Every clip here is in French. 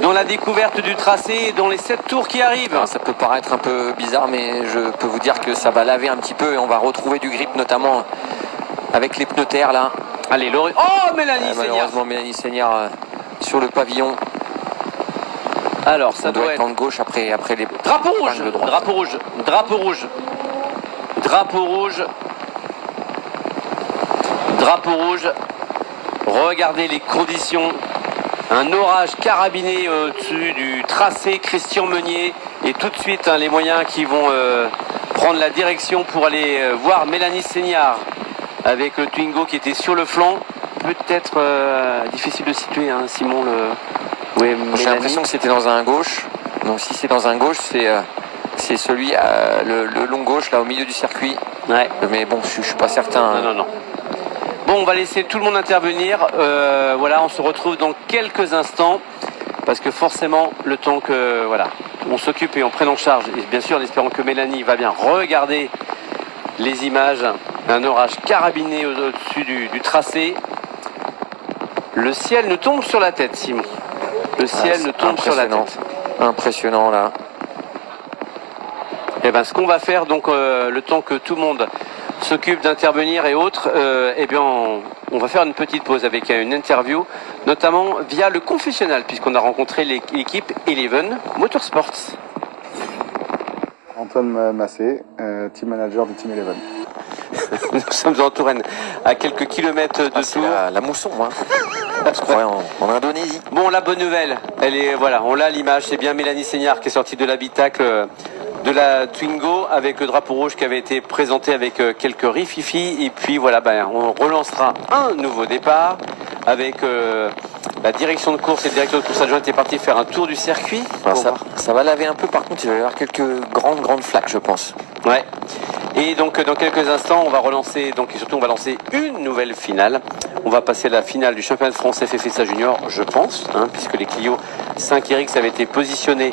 dans la découverte du tracé, dans les 7 tours qui arrivent. Alors, ça peut paraître un peu bizarre, mais je peux vous dire que ça va laver un petit peu et on va retrouver du grip, notamment avec les pneus terre là. Allez, oh, Mélanie Seigneur. Malheureusement, Mélanie Seigneur sur le pavillon. Alors, ça on doit doit être en gauche après les... Drapeau rouge, drapeau rouge, drapeau rouge. Drapeau rouge. Drapeau rouge. Regardez les conditions. Un orage carabiné au-dessus du tracé Christian Meunier. Et tout de suite, les moyens qui vont prendre la direction pour aller voir Mélanie Seigneur avec le Twingo qui était sur le flanc. Peut-être difficile de situer, Simon. Oui, j'ai l'impression que c'était dans un gauche. Donc si c'est dans un gauche, c'est celui, le long gauche, là au milieu du circuit. Ouais. Mais bon, je suis pas certain. Non. Bon, on va laisser tout le monde intervenir. Voilà, on se retrouve dans quelques instants. Parce que forcément, le temps que on s'occupe et on prenne en charge, et bien sûr en espérant que Mélanie va bien regarder les images d'un orage carabiné au-dessus du tracé. Le ciel nous tombe sur la tête, Simon. Le ciel nous tombe sur la tête. Impressionnant là. Et bien, ce qu'on va faire, donc, le temps que tout le monde s'occupe d'intervenir et autres, on va faire une petite pause avec une interview, notamment via le confessionnal, puisqu'on a rencontré l'équipe Eleven Motorsports. Antoine Massé, team manager du Team Eleven. Nous sommes en Touraine, à quelques kilomètres de Tours. La mousson, on se croirait en Indonésie. Bon, la bonne nouvelle, elle est, on l'a l'image, c'est bien Mélanie Seigneur qui est sortie de l'habitacle de la Twingo avec le drapeau rouge qui avait été présenté avec quelques rififi. Et puis on relancera un nouveau départ avec la direction de course et le directeur de course adjoint est parti faire un tour du circuit. Ça va laver un peu, par contre il va y avoir quelques grandes flaques, je pense. Ouais. Et donc dans quelques instants on va relancer, et surtout on va lancer une nouvelle finale. On va passer à la finale du championnat de France FFSA Junior, je pense, puisque les Clio 5RX avaient été positionnés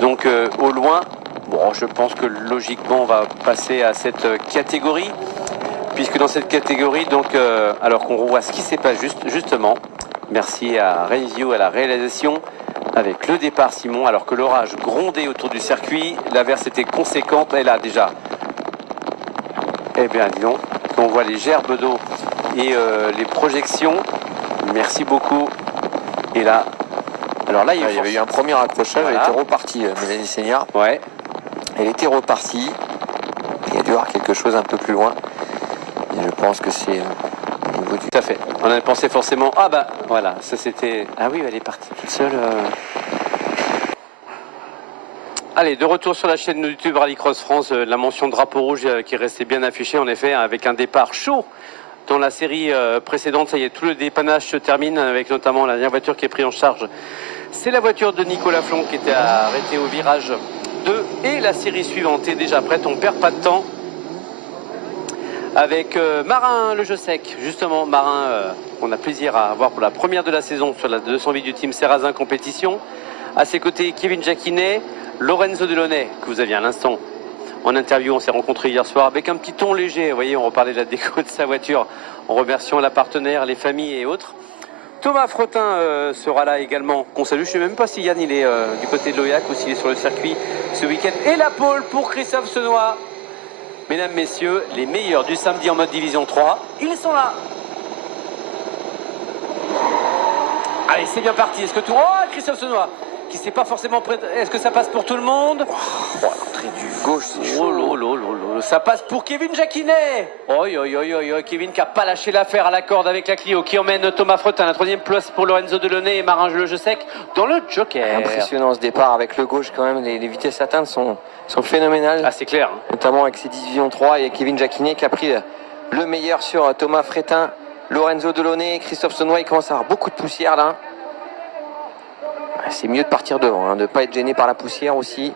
donc au loin. Bon, je pense que logiquement on va passer à cette catégorie, puisque dans cette catégorie, alors qu'on revoit ce qui s'est passé justement, merci à Renzio à la réalisation, avec le départ Simon, alors que l'orage grondait autour du circuit, l'averse était conséquente, et là déjà, disons, on voit les gerbes d'eau et les projections, merci beaucoup, et là, alors là il y avait eu un premier accrochage, elle était repartie, Mélanie Seigneur. Ouais. Elle était repartie. Il y a dû y avoir quelque chose un peu plus loin. Et je pense que c'est au niveau du... Tout à fait. On avait pensé forcément... voilà, ça c'était... Ah oui, elle est partie toute seule. Allez, de retour sur la chaîne YouTube Rallycross France, la mention drapeau rouge qui restait bien affichée, en effet, avec un départ chaud. Dans la série précédente, ça y est, tout le dépannage se termine, avec notamment la dernière voiture qui est prise en charge. C'est la voiture de Nicolas Flon qui était arrêtée au virage 2 et la série suivante est déjà prête, on perd pas de temps avec Marin le jeu sec, justement Marin on a plaisir à voir pour la première de la saison sur la 208 du team Serrazin compétition. À ses côtés Kevin Jacquinet, Lorenzo Delaunay que vous aviez à l'instant en interview, on s'est rencontrés hier soir avec un petit ton léger, vous voyez, on reparlait de la déco de sa voiture en remerciant la partenaire, les familles et autres. Thomas Fretin sera là également, qu'on salue. Je ne sais même pas si Yann il est du côté de l'Oyac ou s'il est sur le circuit ce week-end. Et la pole pour Christophe Senoy. Mesdames, messieurs, les meilleurs du samedi en mode division 3, ils sont là. Allez, c'est bien parti. Est-ce que tout... Oh, Christophe Senoy qui ne s'est pas forcément prêt. Est-ce que ça passe pour tout le monde? L'entrée du gauche, c'est chaud. Ça passe pour Kevin Jacquinet. Kevin qui n'a pas lâché l'affaire à la corde avec la Clio, qui emmène Thomas Fretin. La troisième place pour Lorenzo Delaunay et Marin le jeu sec dans le Joker. Impressionnant ce départ avec le gauche quand même. Les vitesses atteintes sont phénoménales. Ah, c'est clair. Notamment avec ses divisions 3 et Kevin Jacquinet qui a pris le meilleur sur Thomas Fretin, Lorenzo Delaunay, Christophe Senoy. Il commence à avoir beaucoup de poussière là. C'est mieux de partir devant, de ne pas être gêné par la poussière aussi.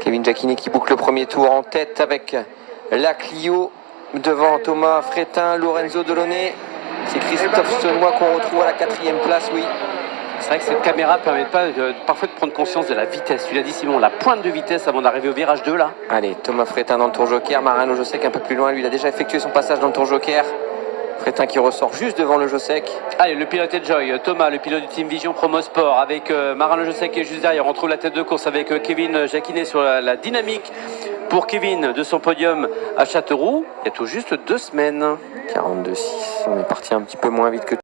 Kevin Jacquinet qui boucle le premier tour en tête avec la Clio. Devant Thomas Fretin, Lorenzo Delaunay. C'est Christophe Senoy qu'on retrouve à la 4e place, oui. C'est vrai que cette caméra ne permet pas parfois de prendre conscience de la vitesse. Tu l'as dit Simon, la pointe de vitesse avant d'arriver au virage 2 là. Allez, Thomas Fretin dans le tour joker, Marin le jeu sec un peu plus loin. Lui, il a déjà effectué son passage dans le tour joker. Frétin qui ressort juste devant le Josec. Allez, le pilote Joy, Thomas, le pilote du Team Vision Promo Sport, avec Marin Le Josec qui est juste derrière. On trouve la tête de course avec Kevin Jacquinet sur la dynamique pour Kevin de son podium à Châteauroux. Il y a tout juste 2 semaines. 42,6. On est parti un petit peu moins vite que